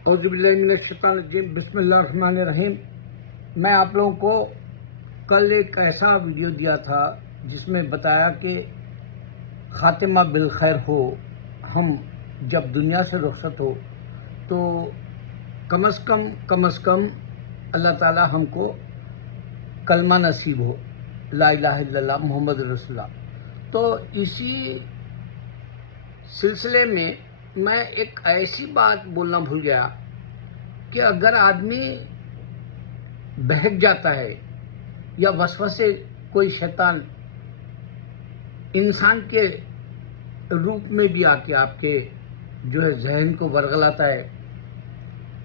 औज़ुबिल्लाहिमिनश्शैतानिर्रजीम बिस्मिल्लाहिर्रहमानिर्रहीम। मैं आप लोगों को कल एक ऐसा वीडियो दिया था जिसमें बताया कि खातिमा बिल खैर हो, हम जब दुनिया से रुखसत हो तो कम अज़ कम अल्लाह ताला हमको कलमा नसीब हो, ला इलाहा इल्लल्लाह मोहम्मद रसूलुल्लाह। तो इसी सिलसिले में मैं एक ऐसी बात बोलना भूल गया कि अगर आदमी बहक जाता है या वसवसे कोई शैतान इंसान के रूप में भी आके आपके जो है जहन को बरगलाता है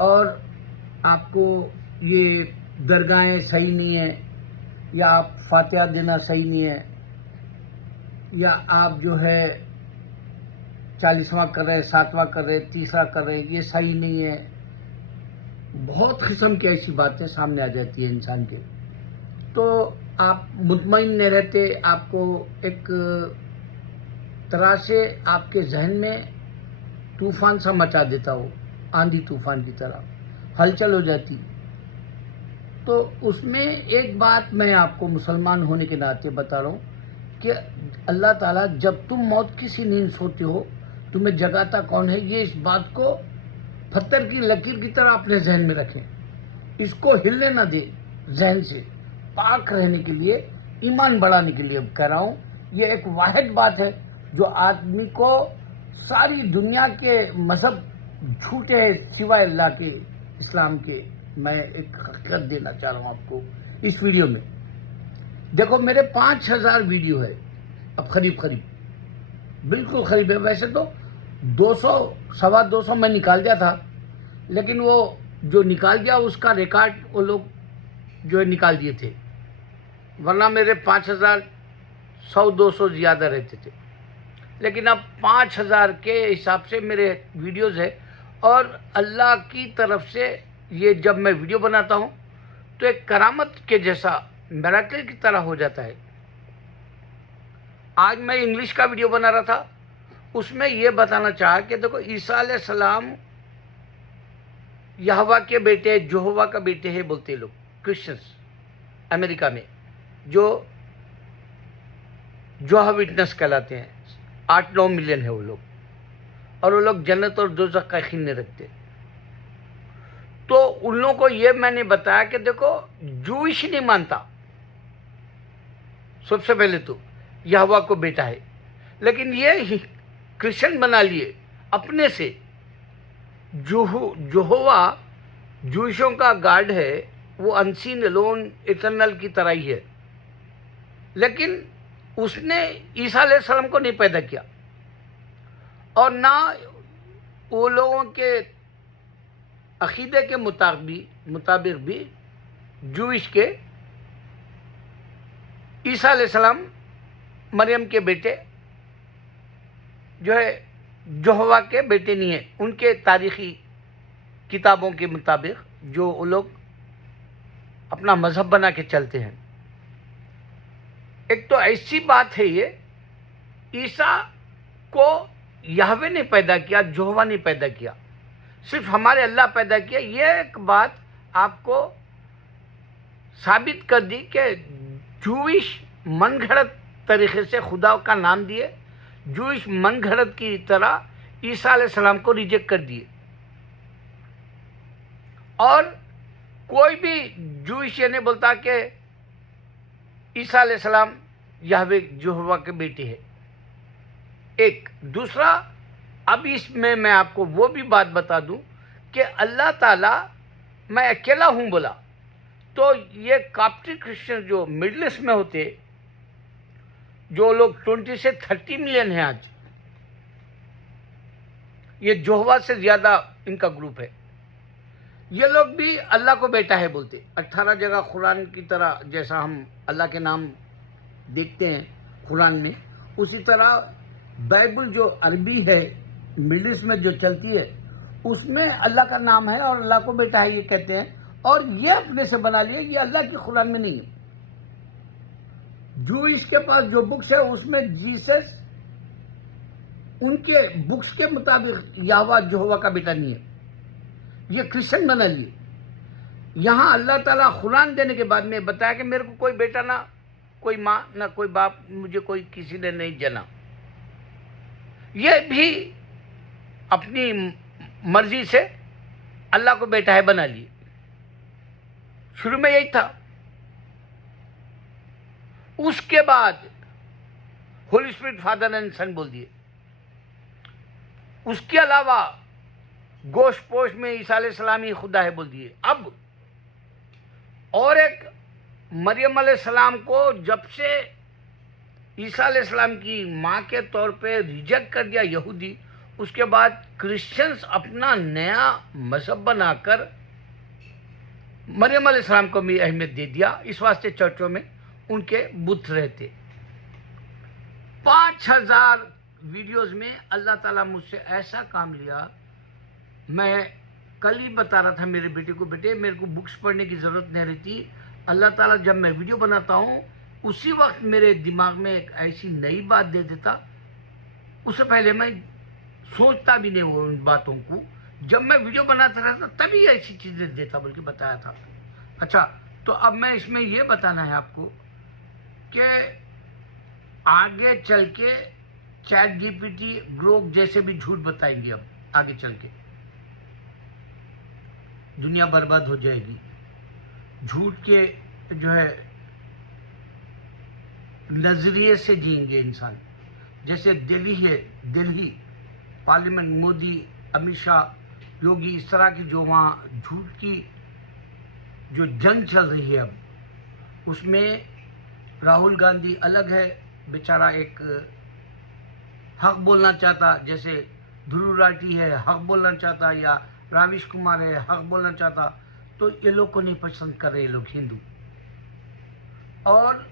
और आपको ये दरगाहें सही नहीं है या आप फातिहा देना सही नहीं है या आप जो है 40वां कर रहे, 7वां कर रहे, 30वां कर रहे, ये सही नहीं है। बहुत किस्म की ऐसी बातें सामने आ जाती है इंसान के, तो आप मुतमईन नहीं रहते, आपको एक तरह से आपके जहन में तूफान सा मचा देता हो, आंधी तूफान की तरह हलचल हो जाती। तो उसमें एक बात मैं आपको मुसलमान होने के नाते बता रहा हूँ कि अल्लाह ताला जब तुम मौत की सी नींद सोते हो तुम्हें जगाता कौन है, ये इस बात को पत्थर की लकीर की तरह अपने जहन में रखें, इसको हिलने ना दे। जहन से पाक रहने के लिए, ईमान बढ़ाने के लिए कह रहा हूँ। ये एक वाहिद बात है जो आदमी को सारी दुनिया के मजहब झूठे हैं सिवाय अल्लाह के, इस्लाम के। मैं एक हकीकत देना चाह रहा हूँ आपको इस वीडियो में। देखो मेरे 5000 वीडियो है, अब करीब बिल्कुल करीब है। वैसे तो 200 सवा 200 मैं निकाल दिया था, लेकिन वो जो निकाल दिया उसका रिकॉर्ड वो लोग जो है निकाल दिए थे, वरना मेरे 5000 100-200 ज़्यादा रहते थे। लेकिन अब 5000 के हिसाब से मेरे वीडियोस है और अल्लाह की तरफ से ये जब मैं वीडियो बनाता हूँ तो एक करामत के जैसा मिरेकल की तरह हो जाता है। आज मैं इंग्लिश का वीडियो बना रहा था, उसमें यह बताना चाहा कि देखो ईसा अलैहिस्सलाम यहोवा के बेटे, यहोवा का बेटे है बोलते लोग क्रिश्चियंस अमेरिका में, जो जोहा विटनेस कहलाते हैं। 8-9 मिलियन है वो लोग, और वो लोग जन्नत और दोज़ख का यकीन नहीं रखते। तो उन लोगों को ये मैंने बताया कि देखो जूइश नहीं मानता सबसे पहले तो यहोवा को बेटा है, लेकिन ये क्रिश्चियन बना लिए अपने से। यहोवा जूइशों का गॉड है, वो अनसीन अलोन इटर्नल की तरह ही है, लेकिन उसने ईसा अलैहिस्सलाम को नहीं पैदा किया और ना वो लोगों के अकीदे के मुताबिक भी जूइश के ईसा अलैहिस्सलाम मरियम के बेटे जो है यहोवा के बेटे नहीं है। उनके तारीखी किताबों के मुताबिक जो वो लोग अपना मजहब बना के चलते हैं। एक तो ऐसी बात है, ये ईसा को यहवे ने पैदा किया, यहोवा ने पैदा किया, सिर्फ हमारे अल्लाह पैदा किया। ये एक बात आपको साबित कर दी कि जूइश मनगढ़ंत तरीके से खुदा का नाम दिए, जूइश मनगढ़ंत की तरह ईसा अलैहिस्सलाम को रिजेक्ट कर दिए। और कोई भी जूइश ये नहीं बोलता कि ईसा अलैहिस्सलाम यहवे यहोवा के बेटे है। एक दूसरा, अब इसमें मैं आपको वो भी बात बता दूं कि अल्लाह ताला मैं अकेला हूं बोला तो ये काप्टिक क्रिश्चियन जो मिडिल ईस्ट में होते, जो लोग 20 से 30 मिलियन हैं आज, ये यहोवा से ज़्यादा इनका ग्रुप है। ये लोग भी अल्लाह को बेटा है बोलते। 18 जगह कुरान की तरह जैसा हम अल्लाह के नाम देखते हैं कुरान में, उसी तरह बाइबल जो अरबी है मिडिल ईस्ट में जो चलती है उसमें अल्लाह का नाम है और अल्लाह को बेटा है ये कहते हैं, और ये अपने से बना लिए, ये अल्लाह की कुरान में नहीं है। जूइश के पास जो बुक्स है उसमें जीसस उनके बुक्स के मुताबिक यहोवा का बेटा नहीं है। ये क्रिश्चियन बना लिए। यहाँ अल्लाह ताला कुरान देने के बाद में बताया कि मेरे को कोई बेटा ना कोई माँ ना कोई बाप, मुझे कोई किसी ने नहीं जना। ये भी अपनी मर्जी से अल्लाह को बेटा है बना लिए। शुरू में यही था। उसके बाद होली स्पिरिट फादर एंड सन बोल दिए। उसके अलावा गोश्त पोश में ईसा अलैहिस्सलाम ही खुदा है बोल दिए। अब और एक मरियम अलैहिस्सलाम को जब से ईसा अलैहिस्सलाम की माँ के तौर पे रिजेक्ट कर दिया यहूदी, उसके बाद क्रिश्चियंस अपना नया मजहब बनाकर मरियम अलैहिस्सलाम को भी अहमियत दे दिया। इस वास्ते चर्चों में उनके बुत रहते। 5000 वीडियोस में अल्लाह ताला मुझसे ऐसा काम लिया। मैं कल ही बता रहा था मेरे बेटे को, बेटे मेरे को बुक्स पढ़ने की ज़रूरत नहीं रहती। अल्लाह ताला जब मैं वीडियो बनाता हूँ उसी वक्त मेरे दिमाग में एक ऐसी नई बात दे देता, उससे पहले मैं सोचता भी नहीं वो उन बातों को। जब मैं वीडियो बनाता रहता तभी ऐसी चीज़ें देता बोल के बताया था। अच्छा, तो अब मैं इसमें ये बताना है आपको कि आगे चल के चैट जीपीटी ग्रोक जैसे भी झूठ बताएंगे। अब आगे चल के दुनिया बर्बाद हो जाएगी। झूठ के जो है नजरिए से जिएंगे इंसान। जैसे दिल्ली है, दिल्ली पार्लियामेंट, मोदी, अमित शाह, योगी, इस तरह की जो वहाँ झूठ की जो जंग चल रही है अब, उसमें राहुल गांधी अलग है, बेचारा एक हक बोलना चाहता, जैसे ध्रुव राठी है हक बोलना चाहता, या राविश कुमार है हक बोलना चाहता। तो ये लोग को नहीं पसंद कर रहे ये लोग हिंदू। और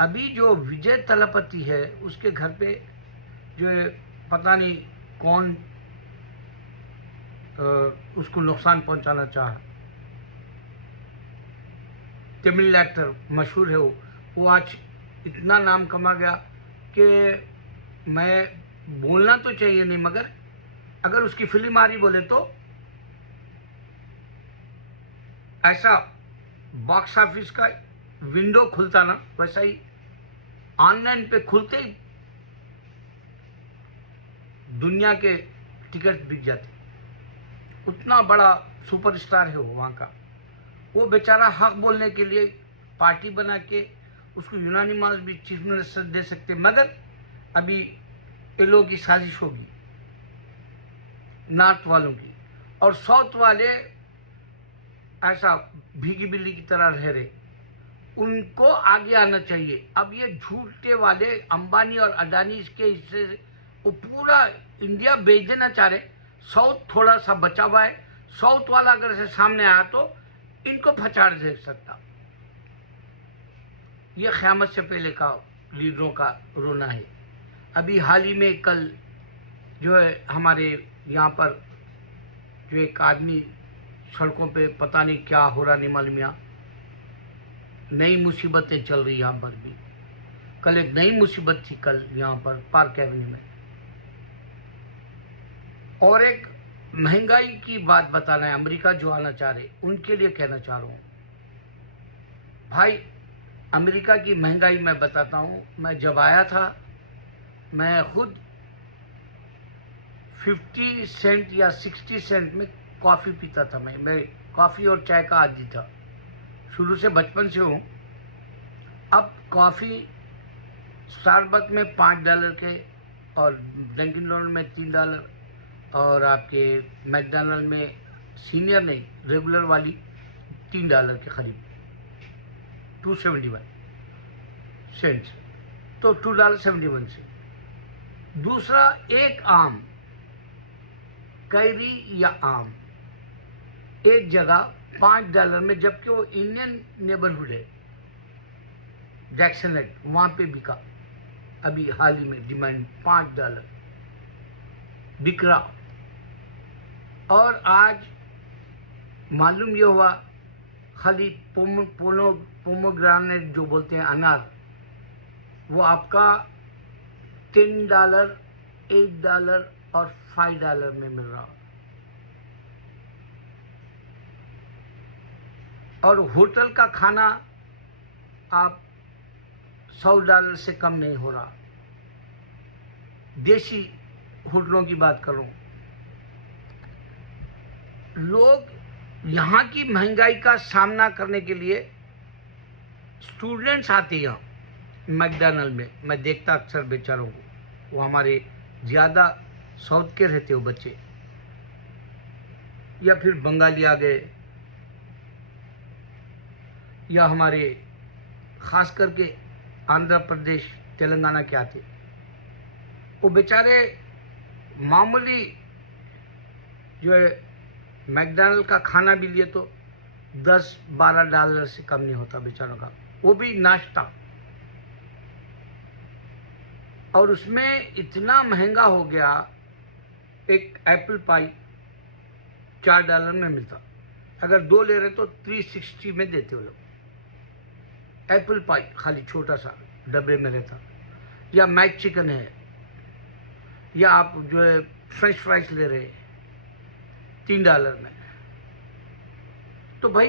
अभी जो विजय तलापति है उसके घर पे जो पता नहीं कौन उसको नुकसान पहुंचाना चाहा। तमिल एक्टर मशहूर है वो आज इतना नाम कमा गया कि मैं बोलना तो चाहिए नहीं, मगर अगर उसकी फिल्म आ रही बोले तो ऐसा बॉक्स ऑफिस का विंडो खुलता ना, वैसा ही ऑनलाइन पे खुलते ही दुनिया के टिकट बिक जाते। उतना बड़ा सुपरस्टार है वो वहाँ का। वो बेचारा हक बोलने के लिए पार्टी बना के उसको यूनानिमस भी चीफ मिनिस्टर दे सकते, मगर अभी ये लोगों की साजिश होगी नॉर्थ वालों की, और साउथ वाले ऐसा भीगी बिल्ली की तरह रह रहे। उनको आगे आना चाहिए। अब ये झूठे वाले अंबानी और अडानी के हिस्से वो पूरा इंडिया बेच देना चाह रहे। साउथ थोड़ा सा बचा हुआ है। साउथ वाला अगर से सामने आया तो इनको फचाड़ दे सकता। ये क़यामत से पहले का लीडरों का रोना है। अभी हाल ही में कल जो है हमारे यहाँ पर जो एक आदमी सड़कों पे पता नहीं क्या हो रहा नहीं मालूम, यहाँ नई मुसीबतें चल रही यहाँ पर भी। कल एक नई मुसीबत थी कल यहाँ पर पार्क एवेन्यू में। और एक महंगाई की बात बताना है, अमेरिका जो आना चाह रहे उनके लिए कहना चाह रहा हूँ भाई, अमेरिका की महंगाई मैं बताता हूँ। मैं जब आया था मैं खुद 50 सेंट या 60 सेंट में कॉफ़ी पीता था। मैं कॉफ़ी और चाय का आदी था, शुरू से बचपन से हूँ। अब कॉफ़ी स्टारबक में $5 के, और डंकिन डोनट में $3, और आपके मैकडॉनल्ड में सीनियर नहीं रेगुलर वाली $3 के करीब, 271 सेंट्स, तो $2.71 से। दूसरा एक आम कैरी या आम एक जगह $5 में, जबकि वो इंडियन नेबरहुड है जैक्सन हेड, वहाँ पे बिका अभी हाल ही में, डिमांड $5 बिक रहा। और आज मालूम ये हुआ खाली पोमोग्रानेट जो बोलते हैं अनार, वो आपका $10, $8 और $5 में मिल रहा। और होटल का खाना आप $100 से कम नहीं हो रहा। देसी होटलों की बात करूं, लोग यहाँ की महंगाई का सामना करने के लिए स्टूडेंट्स आते हैं मैकडॉनल्ड में। मैं देखता अक्सर बेचारों को, वो हमारे ज़्यादा साउथ के रहते हो बच्चे, या फिर बंगाली आ गए, या हमारे खास करके आंध्र प्रदेश तेलंगाना के आते, वो बेचारे मामूली जो है मैकडॉनल्ड का खाना भी लिए तो $10-12 से कम नहीं होता बेचारों का, वो भी नाश्ता। और उसमें इतना महंगा हो गया, एक एप्पल पाई $4 में मिलता, अगर 2 ले रहे तो 360 में देते हो लोग। एप्पल पाई खाली छोटा सा डब्बे में रहता, या मैक चिकन है, या आप जो है फ्रेंच फ्राइज ले रहे $3 में। तो भाई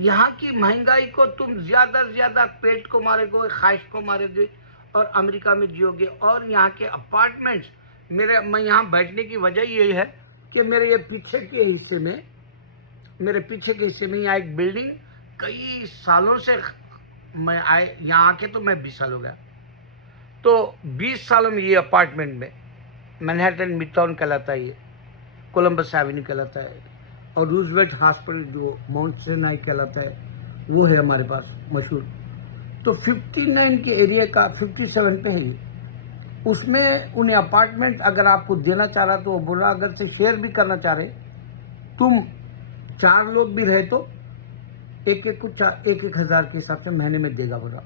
यहाँ की महंगाई को तुम ज़्यादा से ज़्यादा पेट को मारोगे, ख्वाहिश को मारोगे और अमेरिका में जियोगे। और यहाँ के अपार्टमेंट्स, मैं यहाँ बैठने की वजह यही है कि मेरे ये पीछे के हिस्से में यहाँ एक बिल्डिंग, कई सालों से मैं यहाँ आके तो मैं 20 साल हो गया, तो 20 सालों में ये अपार्टमेंट में मैनहट्टन मिडटाउन कहलाता है, ये कोलंबस एवेन्यू कहलाता है, और रूजवेल्ट हॉस्पिटल जो माउंट सिनाई कहलाता है वो है हमारे पास मशहूर। तो 59 के एरिया का 57 पे है ये। उसमें उन्हें अपार्टमेंट अगर आपको देना चाह रहा तो वो बोला, अगर से शेयर भी करना चाह रहे, तुम 4 लोग भी रहे तो एक हज़ार के हिसाब से महीने में देगा बोला,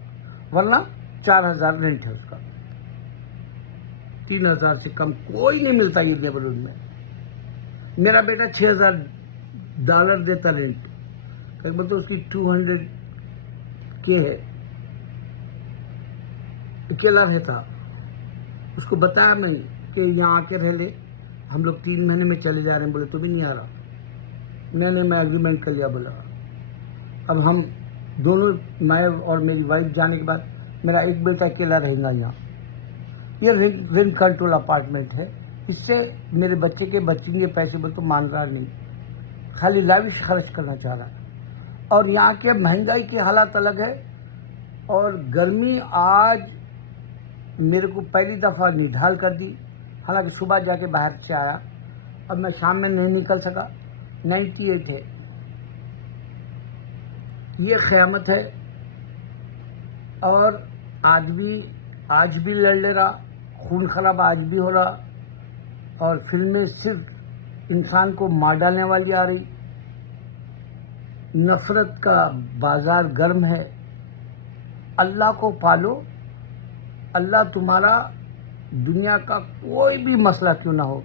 वरना 4,000 रेंट है उसका। 3,000 से कम कोई नहीं मिलता ये नेबरहुड में। मेरा बेटा $6,000 देता रेंट, करीबन तो उसकी 200 के है, अकेला रहता। उसको बताया मैं कि यहाँ आके रह ले, हम लोग 3 महीने में चले जा रहे हैं। बोले तो भी नहीं आ रहा। मैं एग्रीमेंट कर लिया, बोला अब हम दोनों, मैं और मेरी वाइफ जाने के बाद मेरा एक बेटा अकेला रहेगा यहाँ। ये रेंट कंट्रोल अपार्टमेंट है, इससे मेरे बच्चे के बचेंगे पैसे, बोले तो मान रहा नहीं, खाली लाविश खर्च करना चाह रहा है। और यहाँ के महंगाई की हालत अलग है। और गर्मी आज मेरे को पहली दफ़ा निढाल कर दी, हालांकि सुबह जाके बाहर से आया, अब मैं शाम में नहीं निकल सका। 98 है, ये क़यामत है। और आज भी लड़ ले रहा, खून खराब आज भी हो रहा, और फिल्में सिर्फ इंसान को मार डालने वाली आ रही। नफरत का बाजार गर्म है। अल्लाह को पालो, अल्लाह तुम्हारा दुनिया का कोई भी मसला क्यों ना हो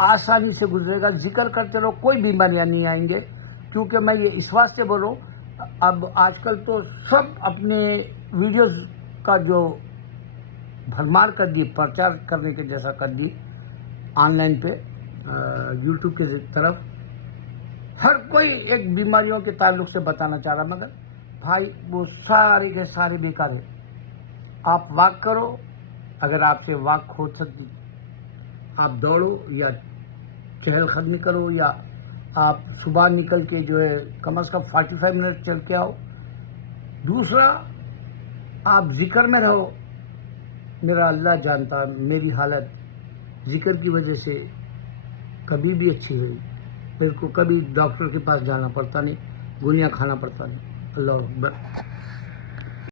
आसानी से गुजरेगा। जिक्र करते रहो, कोई बीमारियां नहीं आएंगे। क्योंकि मैं ये इस वास्ते बोल रहा हूँ, अब आजकल तो सब अपने वीडियोस का जो भरमार कर दी, प्रचार करने के जैसा कर दी ऑनलाइन पे, यूट्यूब के तरफ हर कोई एक बीमारियों के ताल्लुक से बताना चाह रहा, मगर भाई वो सारे के सारे बेकार है। आप वॉक करो, अगर आपसे वॉक हो सकती, आप दौड़ो या चहलकदमी करो, या आप सुबह निकल के जो है कम से कम 45 मिनट चल के आओ। दूसरा, आप जिक्र में रहो। मेरा अल्लाह जानता, मेरी हालत जिक्र की वजह से कभी भी अच्छी हुई। मेरे को कभी डॉक्टर के पास जाना पड़ता नहीं, गोलियां खाना पड़ता नहीं। अल्लाह अकबर।